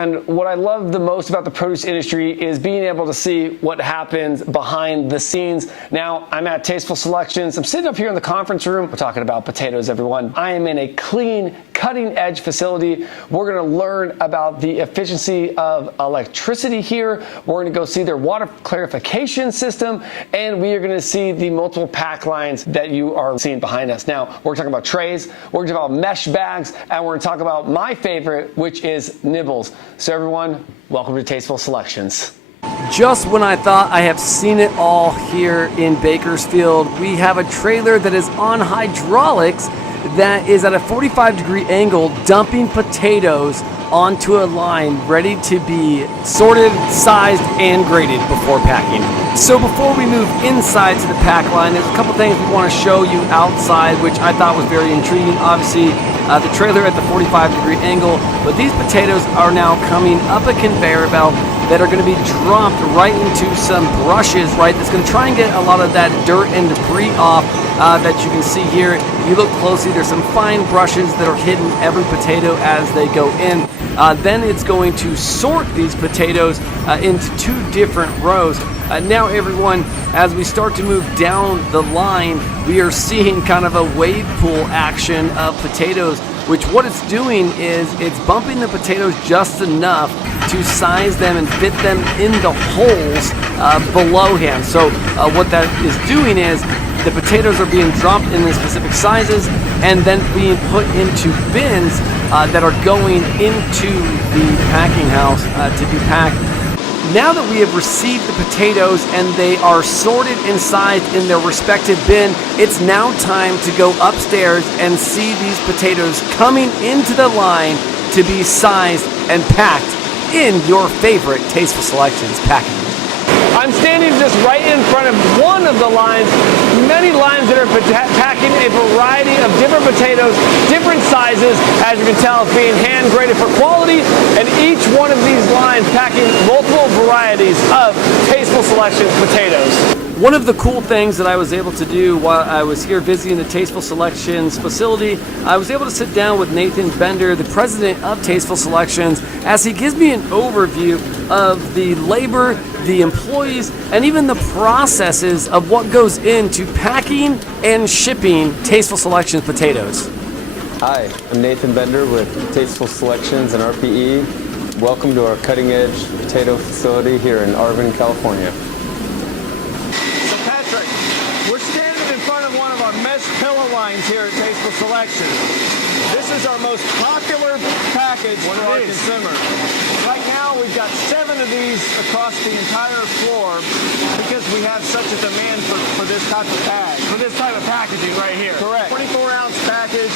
And what I love the most about the produce industry is being able to see what happens behind the scenes. Now, I'm at Tasteful Selections. I'm sitting up here in the conference room. We're talking about potatoes, everyone. I am in a clean, cutting-edge facility. We're gonna learn about the efficiency of electricity here. We're gonna go see their water clarification system, and we are gonna see the multiple pack lines that you are seeing behind us. Now, we're talking about trays, we're gonna talk about mesh bags, and we're gonna talk about my favorite, which is nibbles. So everyone, welcome to Tasteful Selections. Just when I thought I have seen it all here in Bakersfield, we have a trailer that is on hydraulics that is at a 45-degree angle dumping potatoes onto a line ready to be sorted, sized, and graded before packing. So before we move inside to the pack line, there's a couple things we want to show you outside, which I thought was very intriguing. Obviously, the trailer at the 45-degree angle, but these potatoes are now coming up a conveyor belt that are going to be dropped right into some brushes, right? That's going to try and get a lot of that dirt and debris off that you can see here. You look closely, there's some fine brushes that are hitting every potato as they go in. Then it's going to sort these potatoes into two different rows. Now everyone, as we start to move down the line, we are seeing kind of a wave pool action of potatoes, which what it's doing is it's bumping the potatoes just enough to size them and fit them in the holes below him. So what that is doing is the potatoes are being dropped in the specific sizes and then being put into bins that are going into the packing house to be packed. Now that we have received the potatoes and they are sorted and sized in their respective bin, it's now time to go upstairs and see these potatoes coming into the line to be sized and packed in your favorite Tasteful Selections packing. I'm standing just right in front of one of the lines, many lines that are packing a variety of different potatoes, different sizes. As you can tell, it's being hand graded for quality, and each one of these lines packing multiple varieties of Tasteful Selections potatoes. One of the cool things that I was able to do while I was here visiting the Tasteful Selections facility, I was able to sit down with Nathan Bender, the president of Tasteful Selections, as he gives me an overview of the labor, the employees, and even the processes of what goes into packing and shipping Tasteful Selections potatoes. Hi, I'm Nathan Bender with Tasteful Selections and RPE. Welcome to our cutting-edge potato facility here in Arvin, California. We're standing in front of one of our mesh pillow lines here at Tasteful Selections. This is our most popular package for our consumer. Right now we've got 7 of these across the entire floor because we have such a demand for this type of bag. For this type of packaging right here. Correct. 24-ounce package,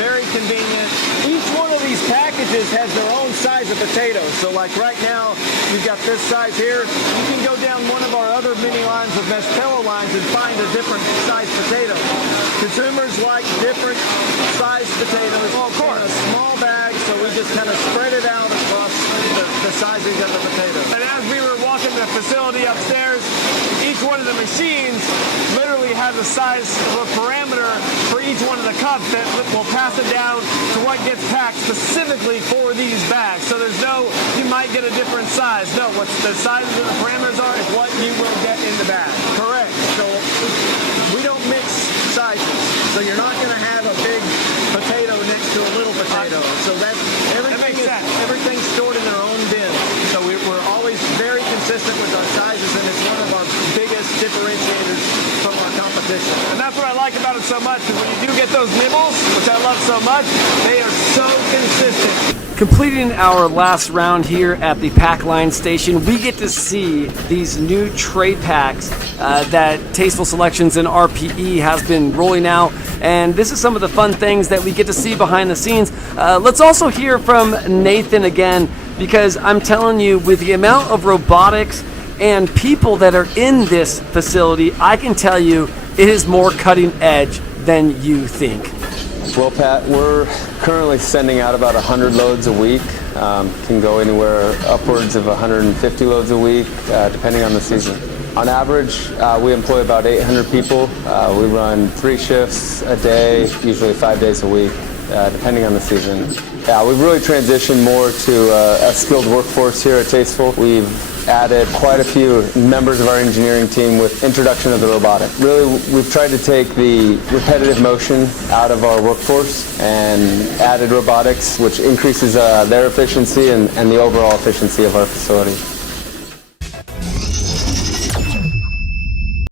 very convenient. Each one of these packages has their own size of potatoes. So like right now, you've got this size here. You can go down one of our other mini lines of mesh pillow lines and find a different size potato. Consumers like different size potatoes. Well, of course. In a small bag, so we just kind of spread it out across the sizing of the potatoes. And as we were walking the facility upstairs, each one of the machines literally has a size of a parameter for each one of the cups that will pass it down to what gets packed specifically for these bags. So there's no, you might get a different size. No, what the sizes of the parameters are is what you will get in the bag. Correct. So we don't mix sizes. So you're not going to have a big potato next to a little potato. So everything's stored in their own bin. So we're always very consistent with our sizes, and it's one of our biggest differentiators from our competition. And that's what I like about it so much, because when you do get those nibbles, which I love so much, they are so consistent. Completing our last round here at the pack line station, we get to see these new tray packs that Tasteful Selections and RPE has been rolling out, and this is some of the fun things that we get to see behind the scenes. Let's also hear from Nathan again, because I'm telling you, with the amount of robotics and people that are in this facility, I can tell you it is more cutting edge than you think. Well, Pat, we're currently sending out about 100 loads a week. Can go anywhere upwards of 150 loads a week, depending on the season. On average, we employ about 800 people. We run 3 shifts a day, usually 5 days a week, depending on the season. Yeah, we've really transitioned more to a skilled workforce here at Tasteful. We've added quite a few members of our engineering team with introduction of the robotic. Really, we've tried to take the repetitive motion out of our workforce and added robotics, which increases their efficiency and the overall efficiency of our facility.